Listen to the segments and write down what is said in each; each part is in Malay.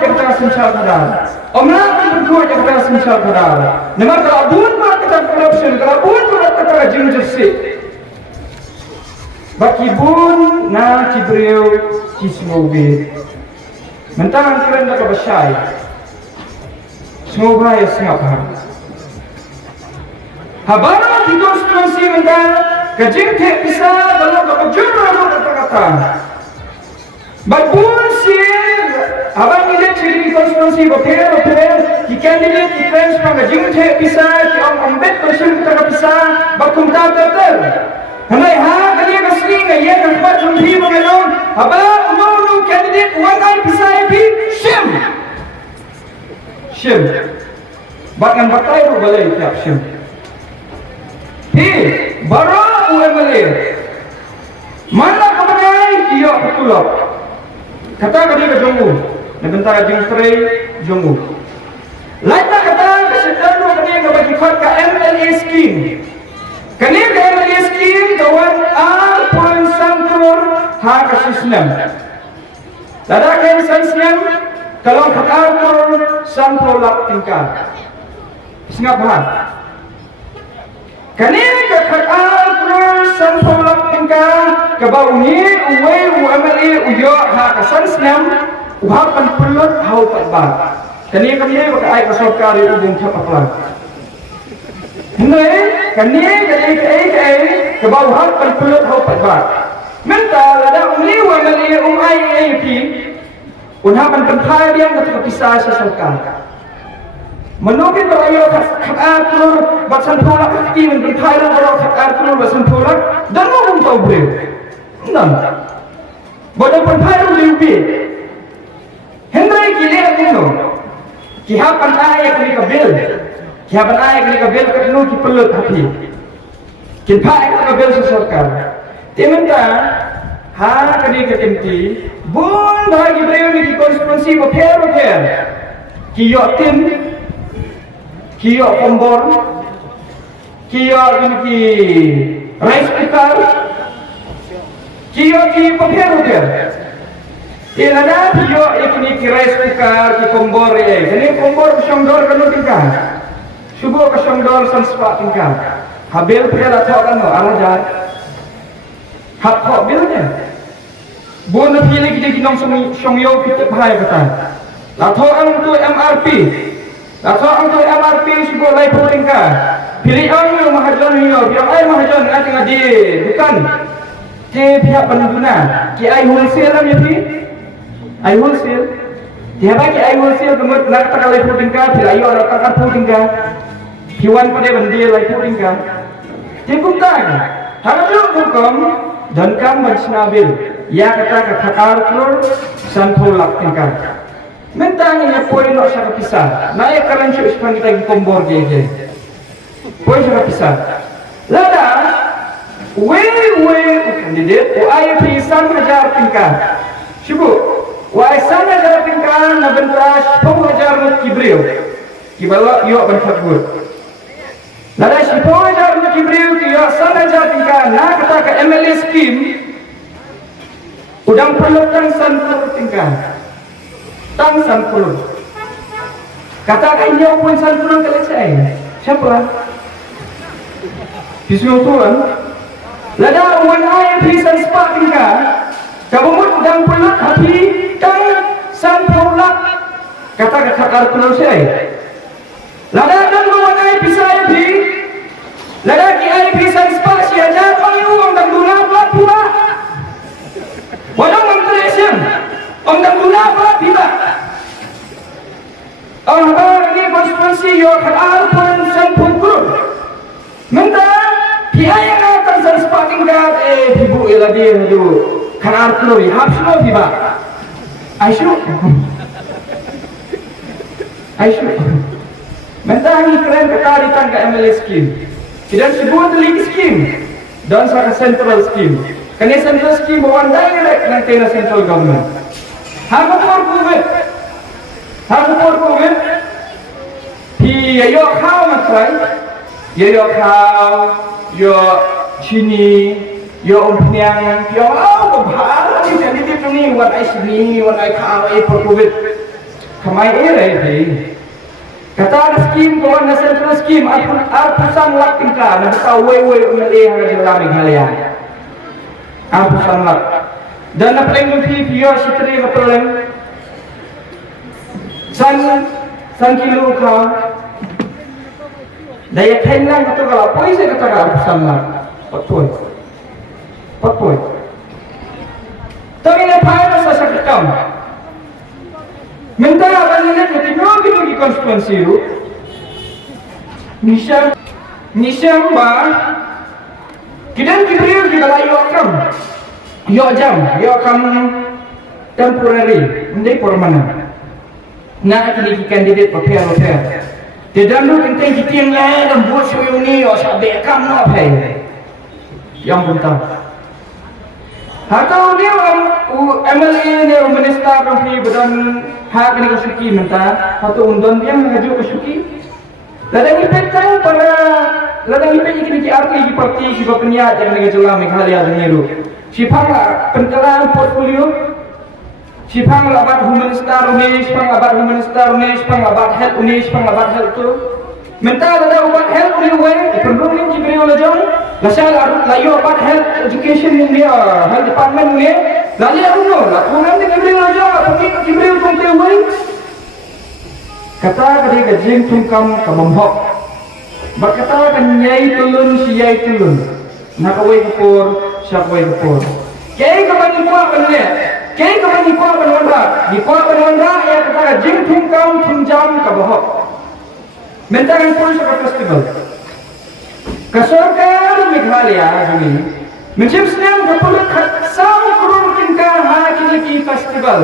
kita sensial kadar. Omlah berkuat kita sensial kadar. Nama kalau buat kita corruption, kalau buat kita jinjursi. Baki bun na kibreu kismobe. Mentang keren dah kebersai. Semoga ya singapar. Habara di konstitusi mentang kajing tak bisa kalau kepejur lalu kata-kata. Babun sih, abang ini ciri konstitusi betul, di kandidat di keren sebab kajing tak bisa, di ombet konstitusi tak bisa, bakum tak terter. Hendak kali kesini ngaya nampak jumpi mengenal, abang ulu kandidat wangai bisa lebih sim. Bahkan partai itu boleh tiap sim. Baru UMLA. Mana kebenaran dia betul. Kata dia ke Jonggu, bentar jengteri Jonggu. Lain kata kesedaran dia ke bagi ke MLA scheme. Kini ke MLA scheme kawan R.1 crore hak sistem. Ada kan sistem kalau kata crore 1 lakh tingkat. Singapura. Kini ke kata crore 1 lakh tingkat ke bau ni uwe UMLA uyo hak sistem uhapan pelot hau patbat. Kini kami pakai kesorkar itu bungkap apa? Hendak kini ke bau uhapan pelot hau patbat. Mental ada uni UMLA UIAP uhapan pentai yang ketika pisah sesorkar. Menukir berayo khatatul basan pulak hati menbentai berayo khatatul basan pulak dan mau tahu beliau. Enam. Bodoh pentai lebih. Hendrai kile kuno. Kihapan ayat kini kabil. Kihapan ayat kini kabil ketemu ki pelut hati. Kipai kabil sesorkar. Timenta ha kini ketimti bun bagi beliau ni konstitusi beper. Kiyok tim Kiyok kompor, kiyok ini rice cooker, kiyok paper. Ia ada kiyok ini rice cooker, kompor ini kompor kesyongdor kan tingkah, subuh kesyongdor sanspa tingkah. Habil pria atau kan arajar, hak kok bilnya. Bukan pilih kita kinong syongyo kita bahaya kata. Atau untuk MRP. Atau untuk MRP subuh lai putingkah. Pilih orang mahajan hiyo, biar ai mahajan ai tengah di bukan. Ke pihak pengguna, ki ai wholesale am yapi. Ai wholesale. Dia bagi ai wholesale kemut nak tak lai putingkah, bila ayo orang tak putingkah. Kiwan pada bandi lai putingkah. Dia bukan. Harus hukum dan kam bersnabil. Ya kata khakar klur sanpulak tingkah. Mentang ini poin nak saya pisah. Naik kerana cuci sepan kita kompor je. Poin saya pisah. Lada, kandidat, UIAP 1,000 tingkat. Cuba, UIAP 1,000 tingkat na bentas 10,000 kibriu. Kibawa yuk bentak good. Lada 10,000 kibriu yuk 1,000 tingkat. Na kata ke MLA scheme, udang perlukan 1 tingkat. Tang sampul. Katakan dia pun sampul kalau saya. Siapa? Disuruh tuan. Lada uan ayat pisan sepak tinggal. Kabumut udang pelut hati tang sampul lak. Kata kalau saya. Lada dan uan ayat pisan di. Lada ki ayat pisan sepak siaja payu orang guna pula pula. Walau menteresian. Orang guna pula pula. Orang ini konstitusi yang R.1 crore. Mentang pihak yang akan serspaking kat ibu lagi itu kan R.1 crore. Habis lo tiba. Aisyuk. Mentang ini keren ketarikan ke MLA scheme. Dan sebuah delik scheme dan sangat central scheme. Kerana central scheme berwandai nanti central government. Hangpur COVID, thì yo khao mà thấy, yo khao, yo chini, yo umpiang, yo oh, bahaya ni jadi tu ni, wan ai sini, wan ai khao, ai per COVID. kamay ere kata ada skim kawan na central skim arpusan lak tingka na betaw way umali hanggang dalamig halayan arpusan lak dan na paling piyo si tri paling san kilo ka daya thailand kata kala poise kata ka arpusan lak patpoy tapi na paano sa sakitam minta abangan natin no constituency ru Nisham ba kidan kibriyo kibala yo kam temporary hindi permanent na kini candidate papier tidak lu kenteng kitiang lain dan buat syuyuni o sabi kam no pay yang bunta atau dia MLA ni minister kampi badan hak ni kesuki minta atau undang dia mengajuk kesuki ladang ipet tahu para ladang ipet ini ki arti ki parti ki bapenya yang ni jula Meghalaya dengeru sipang pentelan portfolio sipang labat minister ni sipang labat health ni sipang labat health tu minta ladang ubat health ni we perlu ni beri oleh jong lasal layo ubat health education ni health department ni lali aku no lakukan ni beri oleh jong pergi beri oleh jong we kata kali kajing tungkam kabamhok berkata kan nyai tulun si yai tulun nakawai kupur syakawai kupur kaya kapan ikuah benar kaya kapan ikuah benar ya kata kajing tungkam tunjam kabamhok mentakan pun sebuah festival kesorkan Meghalaya ini macam senang berpuluh sama kurun tingkah hakiki festival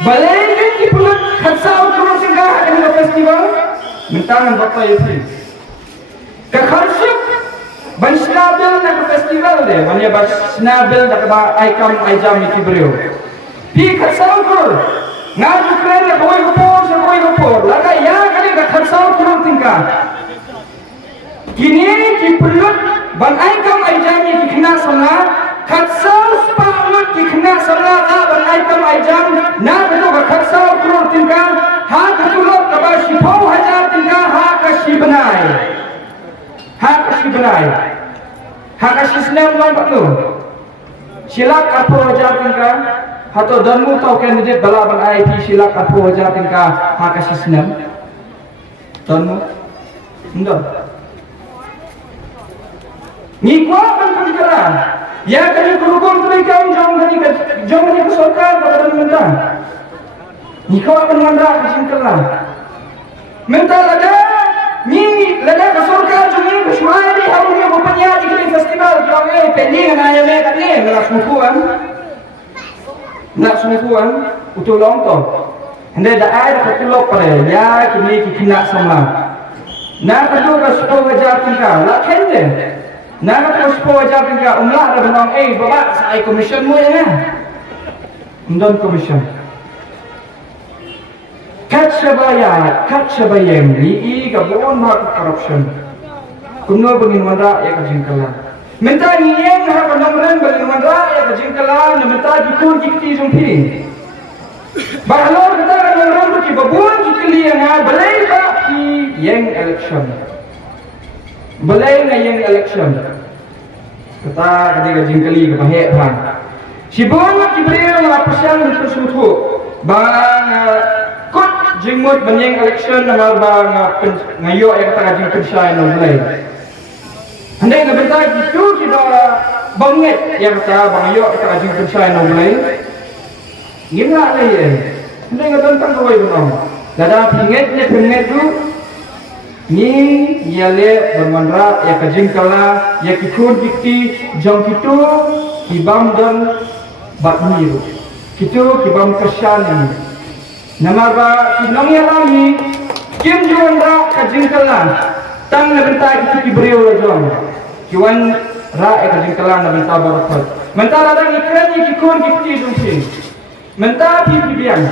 balai ni puluh khatsau kurun tingkah hakiki festival mentakan bapa itu kekharsuk ban snabil nak festival deh banyak ban snabil nak ba aikam aijam iki beliau di khatsau kurun ngaju keren nak kawai kupur laga ya kali nak khatsau kurun tingkah kini kipulut ban aikam aijam iki kena sana khatsau spalut ki kena sana ban aikam aijam na betul khatsau kurun tingkah ha betul kaba shipau hajar tingkah ha kashibenai ha kashisnem lan betul silak apa hajar tingkah atau danmu tau candidate bala ban IP silak apa hajar tingkah ha kashisnem danmu ndak ngikwa kan pembicaraan ya kami berhubung mereka jom kami kesorkan kepada minta ngikwa kan mandra kesingkalan minta laga kesorkan jom ini kesuai di harunya bapanya di festival jom ini pending na ayamnya kan ni nak sumukuan utul longto hendak dah ada ketulok pada ya kini kena sama na kedua kesuai wajah tingkah lah kende nak terus poja tinggal umlah ada benang bapa saya commission mu ya undang commission kat sebayang ni gabon hak corruption kuno bengin wanda ya kajingkalan minta niyeng hak nomren bengin wanda ya kajingkalan minta dikun kikti jumpi bahalor kita nomren ki babun kikli yang balai ba ki yang election balai na yang election kata ketika jingkali ke bahaya bang si bongat diberi lapisan tersutu bang kot jingmut banyang election nama bang ngayo yang kata jingkali saya mulai andai nak bentar gitu kita banget yang kata bang ngayo kata jingkali saya mulai gimana lagi andai nak tentang kau itu nom dalam pinget tu ni yale bermandra ya kajingkala ya kikun dikti jong kitu kibam dan batmiru kitu kibam kesyani namaba kinong yarami kim juandra kajingkala tang nabenta kitu kibrio jong kiwan ra ya kajingkala nabenta barakat mentara dang ikran ya kikun dikti jongsin menta pipibiang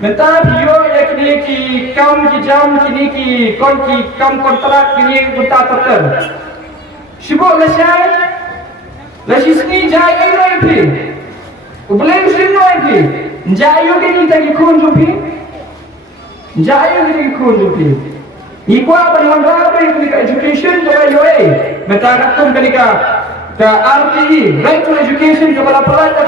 menta bio ya kini ki kam ki jam kini ki kam kontrak kini buta terter sibuk lesai sini jai ai pi ublen sin noi pi Jayo kita ikut jumpi. Jayo kita ikut jumpi. Ikwa penelaran ketika education kepada UA. Mentaraktum ketika ke RTE, Right to Education kepada pelat ke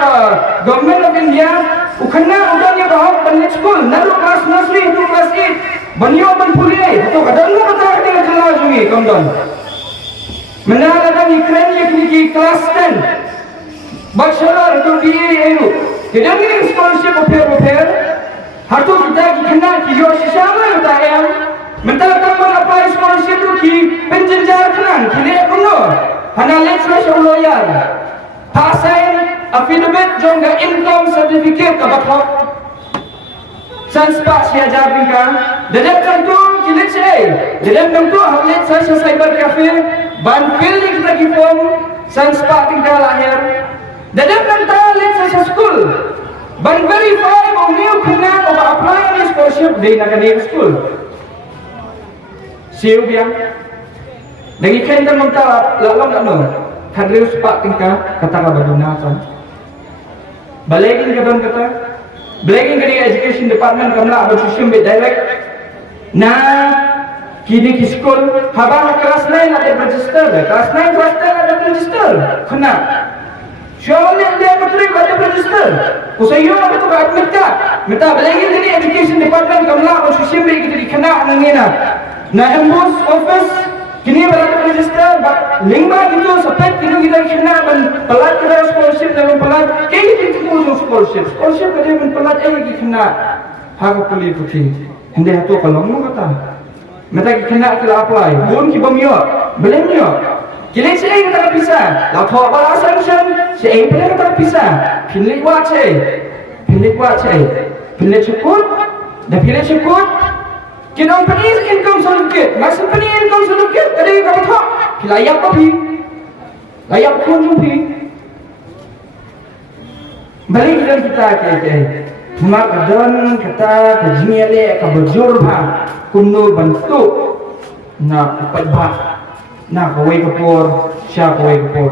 Government of India. Ukana udahnya bahwa banyak school, nalu kelas nursery itu kelas 8. Banyo banpulih, atau kadang lu kata kita kelas jungi, kawan-kawan. Menalakan iklan yang kini kelas 10. Bachelor atau BA itu. Kita ni scholarship prepare. Hartu kita kena kiyo sisama kita yang mentalakan apply scholarship tu ki penjenjar kenan kini kuno. Hana lecturer lawyer. Pasain affidavit jongga income certificate kabatok. Sanspa siajar bingkang. Dadap tentu kilit saya. Dadap tentu hamlet saya cyber cafe. Ban pilih kita form sanspa tinggal lahir. Dadap tentu let saya school. Ban verify mau new kena mau apply ni scholarship di negara school. Siu biang. Dengan kena mentala lalang tak no. Kadrius pak tingkah kata kabaduna san. Balikin ke don kata. Balikin ke education department kamla abang sistem direct. Nah, kini ki school habang kelas 9 ada register. Kelas 9 kelas 10 ada register. Kena. Syawalnya dia betul ada register. Usayo apa tu admit ka. Minta balikin ke education department kamla abang sistem kita dikena nangina. Na embus office kini berada register, lima itu sepet kini kita kena pelat kita scholarship dalam pelat, kini kita kurang scholarship kita pun pelat kita kena hak kuliah putih. Hendak tu kalau mau kata, mereka kena kita apply, pun kita mio, belum mio. Kini saya kita bisa, lapor bala sanction, saya pun kita bisa. Pilih cukup, dah pilih cukup. Kita punya income certificate, masih punya income certificate, ada yang kata tak, layak tapi, layak pun jumpi. Balik dan kita ke, cuma kadang kata kejinyale kabujur bah, kuno bentuk, nak upat bah, nak kawai kapur, siapa kawai kapur.